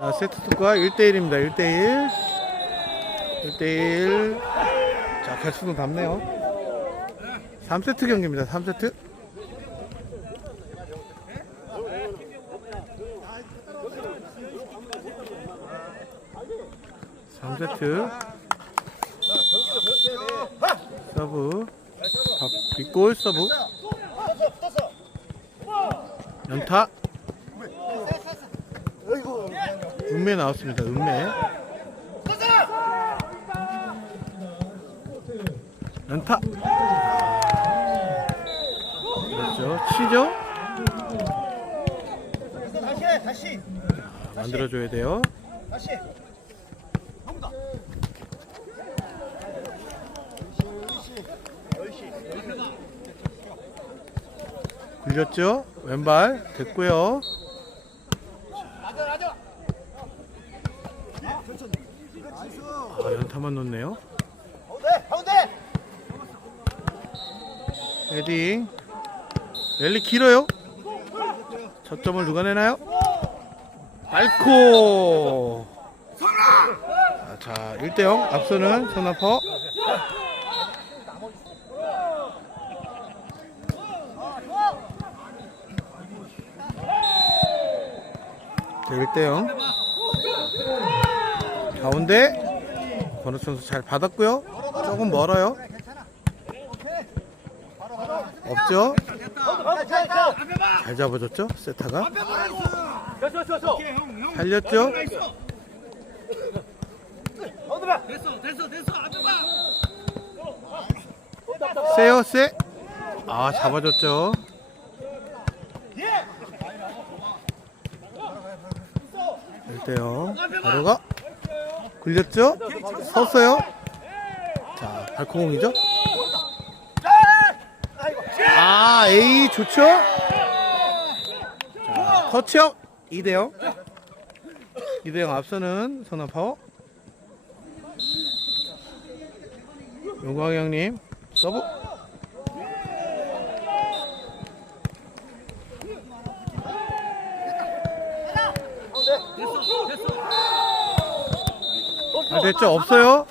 아, 세트 스코어 1대1입니다. 1대1. 1대1. 자, 개수도 남네요. 3세트 경기입니다. 3세트. 삼세트 서브 박- 빗골 서브 연타 은매 나왔습니다 은매 연타. 그렇죠? 치죠? 다시 해, 다시. 만들어줘야 돼요. 다시. 굴렸죠? 왼발. 됐고요 아 연타만 놓네요. 가운데, 가운데. 헤딩. 랠리 길어요? 첫 점을 누가 내나요? 알코 아, 자 1대0 앞서는 자 1대0 가운데 권우 선수 잘 받았고요 조금 멀어요 없죠? 잘 잡아줬죠? 세타가 살렸죠? 세요 세. 아 잡아줬죠? 일대요 바로 가 굴렸죠? 섰어요? 자 발코공이죠? 아, A 좋죠? 자, 터치업 2대0. 2대0 앞서는 선화파워. 용광 형님, 서브. 아, 됐죠? 없어요?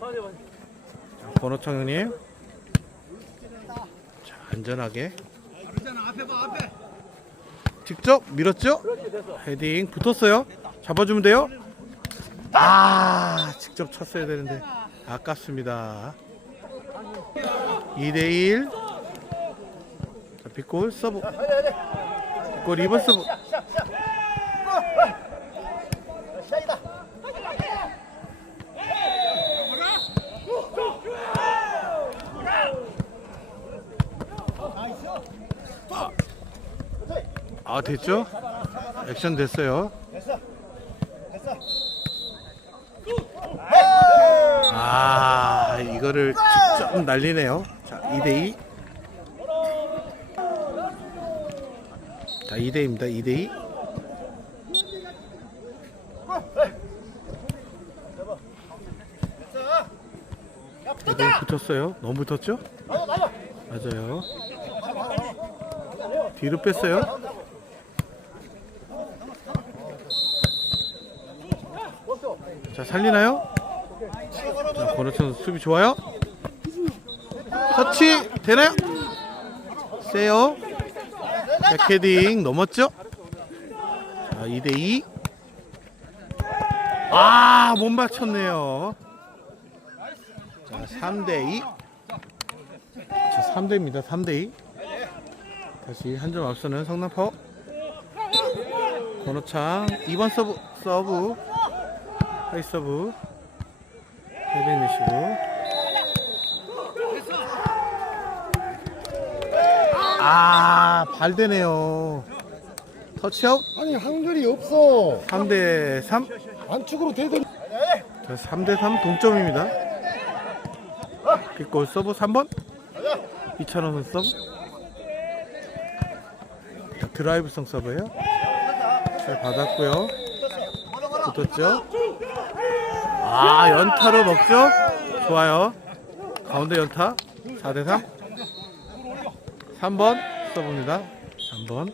자, 권호창 형님. 자, 안전하게. 직접 밀었죠? 헤딩 붙었어요. 잡아주면 돼요. 아, 직접 쳤어야 되는데 아깝습니다. 2대1. 자, 빗골 서브. 빗골 2번 서브. 아, 됐죠? 액션 됐어요. 됐어. 됐어. 아, 이거를 직접 날리네요. 자, 2대2. 자, 2대2입니다. 2대2. 헤딩 붙었어요. 너무 붙었죠? 맞아요. 뒤로 뺐어요. 자, 살리나요? 자, 선수 수비 좋아요. 터치 되나요? 세요. 백헤딩 넘었죠? 자, 2대2. 아, 못 맞췄네요. 자, 3대2. 자, 3대입니다. 3대2. 다시 한 점 앞서는 성남파워. 권호창 2번 서브 서브 서브 헤딩 내시고. 아 발대네요. 터치아웃? 아니 한글이 없어. 3대 3 안쪽으로 대더니 자, 3대 3 동점입니다. 빗골 서브 3번? 이찬원 선수 서브? 자, 드라이브성 서브예요? 잘 받았고요. 붙었죠 아 연타로 먹죠? 좋아요. 가운데 연타 4대3 3번 써봅니다. 3번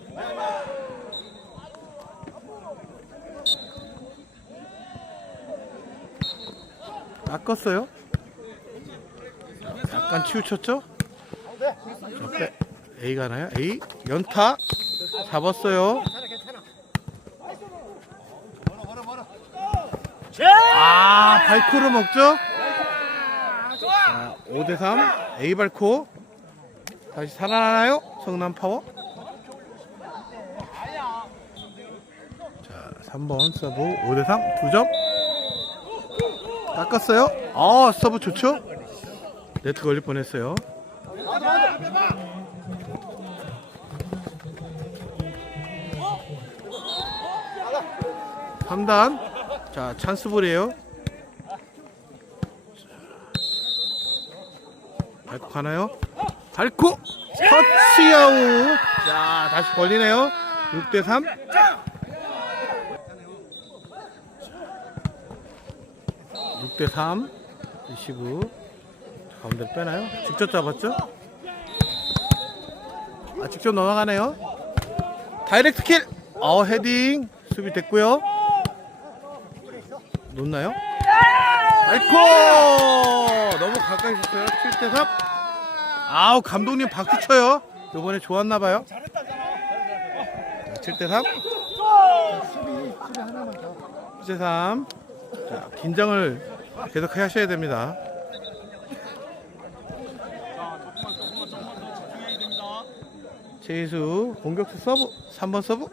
낚았어요? 약간 치우쳤죠? 자, 빼. A가 나요? A 연타 잡았어요. 아 발코를 먹죠? 자, 5대3 A 발코. 다시 살아나나요? 성남 파워? 자 3번 서브. 5대3 2점. 깎았어요? 아 서브 좋죠? 네트 걸릴 뻔했어요. 3단 자 찬스볼이에요. 밟고 가나요? 밟고 터치아웃. 자 다시 걸리네요. 6대3 6대3 리시브 가운데 빼나요? 직접 잡았죠? 아 직접 넘어가네요. 다이렉트 킬! 어 헤딩. 수비 됐고요 놓나요? 아이코! 너무 가까이 있었어요. 7대 3 아우 감독님 박수 쳐요. 요번에 좋았나 봐요. 7대 3 7대 3 자 긴장을 계속 하셔야 됩니다. 최희수 공격수 서브 3번 서브.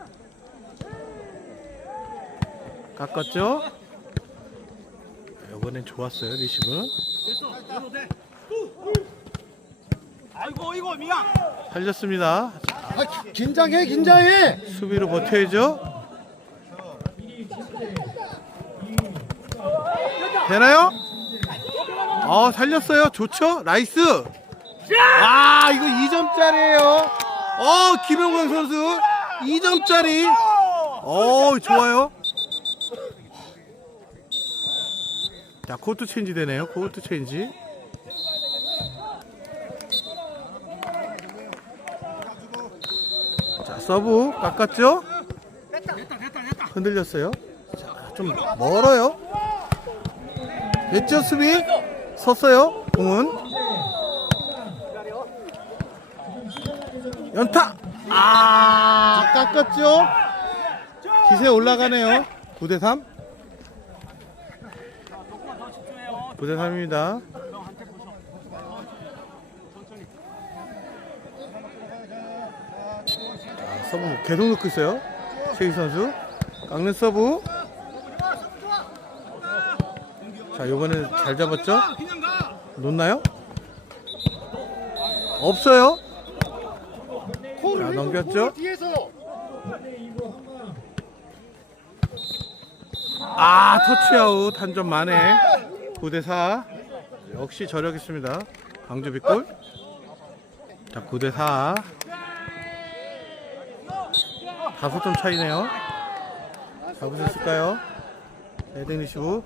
깎았죠 이번엔 좋았어요 리시브는 아이고 이거 미안. 살렸습니다. 아, 기- 긴장해 긴장해. 수비로 버텨야죠. 되나요? 어 살렸어요. 좋죠? 나이스. 아 이거 2점짜리예요. 어 김영광 선수. 2점짜리. 어 좋아요 자 코트 체인지 되네요. 코트 체인지. 자 서브 깎았죠? 흔들렸어요. 자, 좀 멀어요. 됐죠 수비? 섰어요 공은. 연타! 아 깎았죠? 기세 올라가네요. 9대3 9대3입니다. 서브 계속 넣고 있어요. 최희 선수. 깎는 서브. 자 요번에 잘 잡았죠? 놓나요? 없어요? 자, 넘겼죠? 뒤에서 아 터치아웃 한 점 만에 9대4 역시 저력 있습니다 강주 빗골 자 9대4 다섯 점 차이네요 잡을 수 있을까요? 헤딩 리시브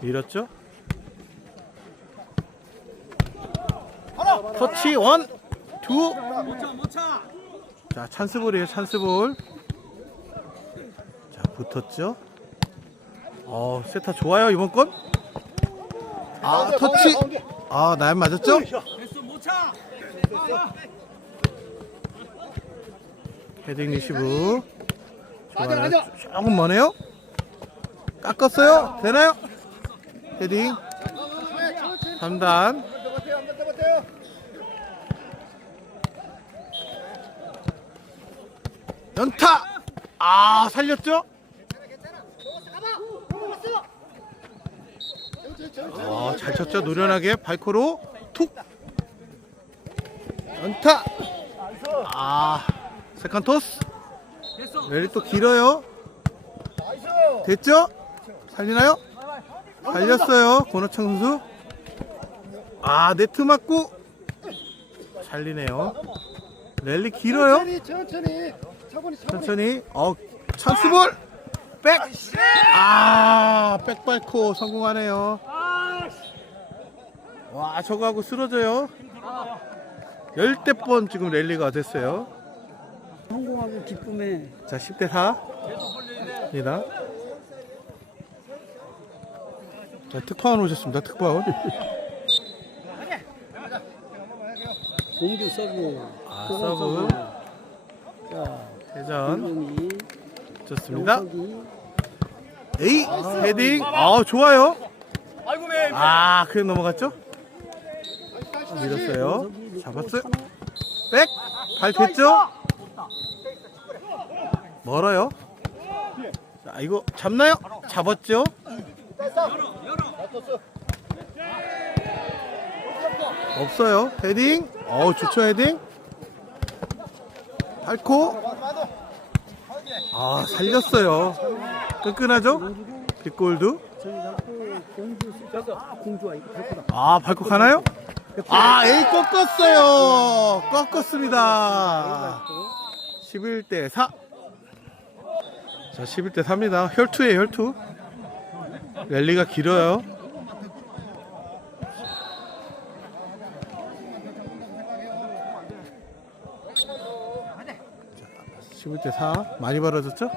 밀었죠? 터치 원, 투. 자 찬스볼이에요 찬스볼. 자 붙었죠? 어 세타 좋아요 이번 건. 아 터치. 아 나연 맞았죠? 헤딩 리시브. 좋아요. 조금 머네요. 깎았어요. 되나요? 헤딩. 3단. 연타. 아 살렸죠? 아, 잘 쳤죠? 노련하게 발코로 툭. 연타. 아, 세컨 토스. 랠리 또 길어요. 됐죠? 살리나요? 살렸어요. 권호창 선수. 아, 네트 맞고 살리네요. 랠리 길어요. 천천히 천천히 천천히. 어, 찬스볼. 백. 아, 백발코 성공하네요. 와, 저거하고 쓰러져요. 열대 번 지금 랠리가 됐어요. 성공하고 기쁨에 자, 10대 4입니다. 자, 특파원 오셨습니다. 특파원. 공주 서브. 아, 서브. 자, 회전 공이 좋습니다. 에이 헤딩. 아 좋아요. 아이고 매. 아 그냥 넘어갔죠? 밀었어요. 잡았어요. 백. 발 됐죠? 멀어요. 자 이거 잡나요? 잡았죠? 없어요. 헤딩. 어 좋죠 헤딩. 밟고. 아 살렸어요. 끈끈하죠? 빅골드. 아 밟고 가나요? 아 에이 꺾었어요. 꺾었습니다. 11대 4. 자 11대 4입니다. 혈투예요 혈투. 랠리가 길어요. 자, 11대 4 많이 벌어졌죠?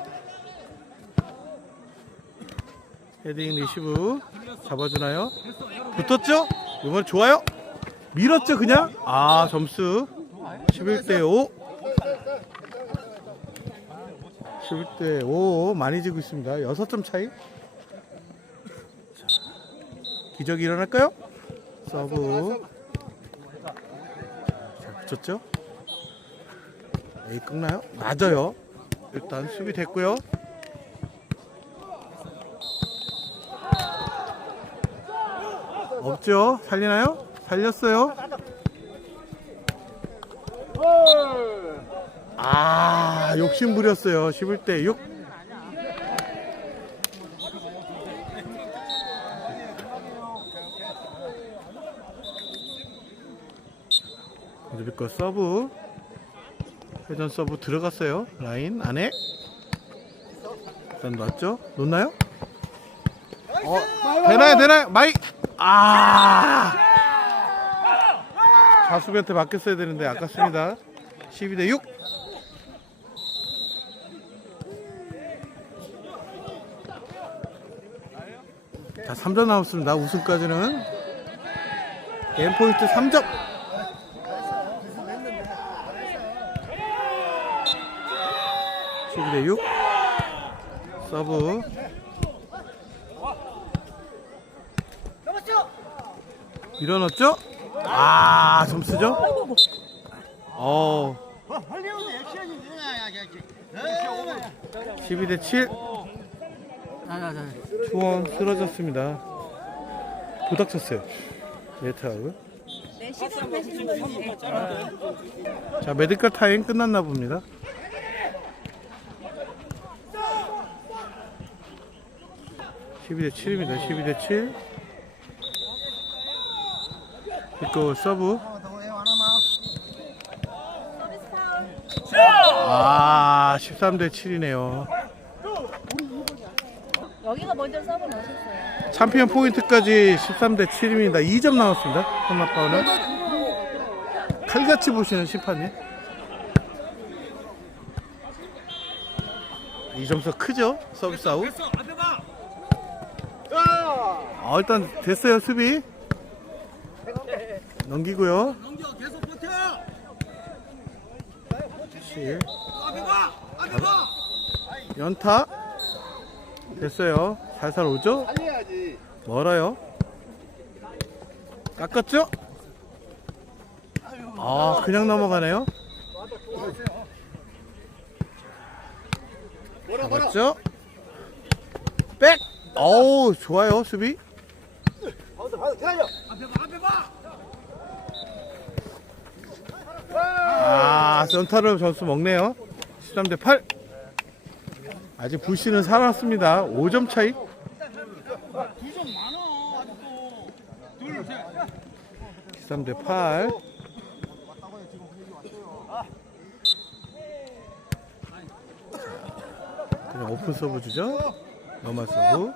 헤딩 리시브 잡아주나요? 붙었죠? 이번 좋아요? 밀었죠 그냥? 아 점수 11대 5 11대 5 많이 지고 있습니다 6점 차이 자, 기적이 일어날까요? 서브 잘 붙였죠? 에이 끊나요? 맞아요 일단 수비 됐고요 없죠? 살리나요? 살렸어요? 아, 욕심 부렸어요. 11대 6. 루비거 서브. 회전 서브 들어갔어요. 라인 안에. 일단 놨죠? 놓나요? 어, 되나요, 되나요? 마이! 아! 자수비한테 맡겼어야 되는데 아깝습니다. 12대 6. 자, 3점 남았습니다. 우승까지는 게임 포인트 3점. (12대 6) 서브 밀어넣었죠? 아 점수죠? 어. 12대 7 투원 쓰러졌습니다. 부닥쳤어요. 네트하고. 자 메디컬 타임 끝났나 봅니다. (12대 7입니다) (12대 7) 이거 서브. 아 13 대 7이네요. 여기가 먼저 서브 넣으셨어요. 챔피언 포인트까지 13 대 7입니다. 2점 남았습니다. 혼나파우는 칼같이 보시는 심판님. 이 점수 크죠? 서비스 아웃 됐어. 앞에 봐. 아 일단 됐어요 수비 넘기고요 넘겨. 계속 버텨. 7 앞에 봐. 앞에 봐. 연타 됐어요 살살 오죠. 멀어요 깎았죠 아 그냥 넘어가네요. 잡았죠 백 어우 좋아요 수비 가운데 가운데 기다려. 앞에 봐. 앞에 봐. 아 연타를 점수 먹네요 13대 8 아직 불씨는 살아났습니다 5점 차이 두점 많아. 아직도. 둘, 셋. 13대 8 그냥 오픈 서브 주죠 너마 서브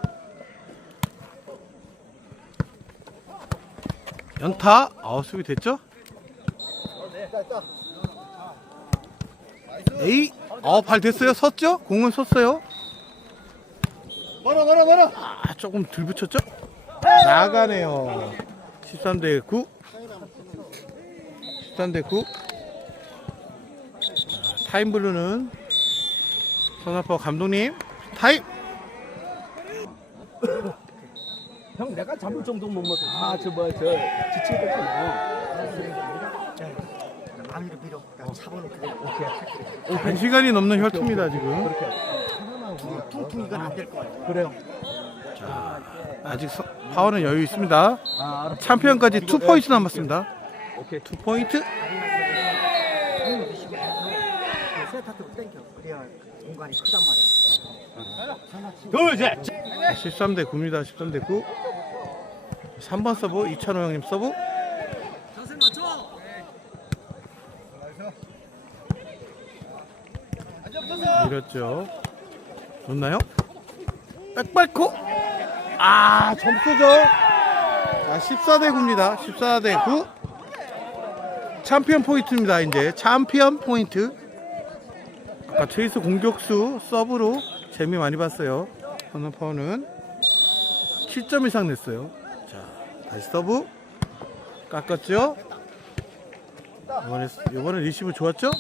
연타 아 수비 됐죠 에이 어 발 됐어요 섰죠 공은 섰어요 뭐라 뭐라 뭐라. 아 조금 덜 붙였죠 나가네요. 13대 9. 13대 9. 자, 타임블루는 손아빠 감독님 타임. 형 내가 잡을 정도 못 먹어. 아저 뭐야 저 지칠 거 있잖아. 마음대로 밀어. 나 잡아놓고 그냥 한 시간이 넘는 혈투입니다 지금. 퉁퉁 이건 안될 거야. 그래요. 아직 서- 파워는 여유 있습니다. 아 알았어. 챔피언까지 2포인트 남았습니다. 오케이. 2포인트. 세타트로 땡겨. 그래야 공간이 크단 말이야. 둘 셋. 13대 9입니다. 13대 9. 3번 서브 이찬호 형님 서브. 자세 맞춰 밀었죠. 좋나요? 백발코. 아 점수죠. 자 14대 9입니다. 14대 9. 챔피언 포인트입니다. 이제 챔피언 포인트. 아까 트위스 공격수 서브로 재미 많이 봤어요. 헌너파워는 7점 이상 냈어요. 자 다시 서브 깎았죠. 이번에 이번에 리시브 좋았죠?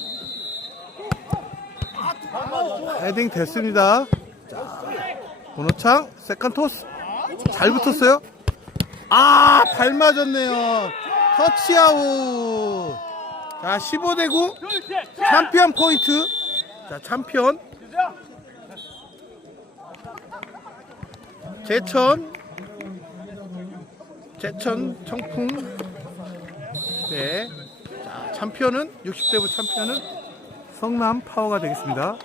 헤딩 됐습니다. 자, 번호창 세컨 토스 잘 붙었어요. 아, 발 맞았네요. 터치아웃. 자, 15대 9. 챔피언 포인트. 자, 챔피언. 제천. 제천 청풍. 네. 자, 챔피언은 60대 9 챔피언은 성남 파워가 되겠습니다.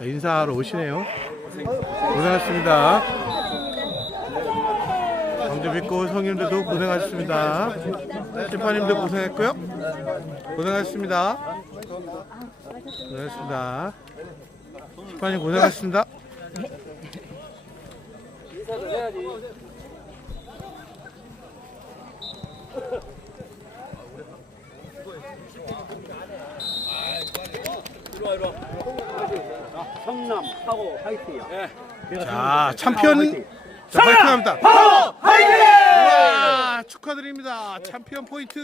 자, 인사하러 오시네요. 고생하셨습니다. 광주 믿고 성님들도 고생하셨습니다. 심판님들 고생했고요. 고생하셨습니다. 고생하셨습니다. 심판님 고생하셨습니다. 성남 하고 화이팅이야. 자, 챔피언. 자, 파이팅 합니다. 파워! 화이팅! 축하드립니다. 챔피언 포인트.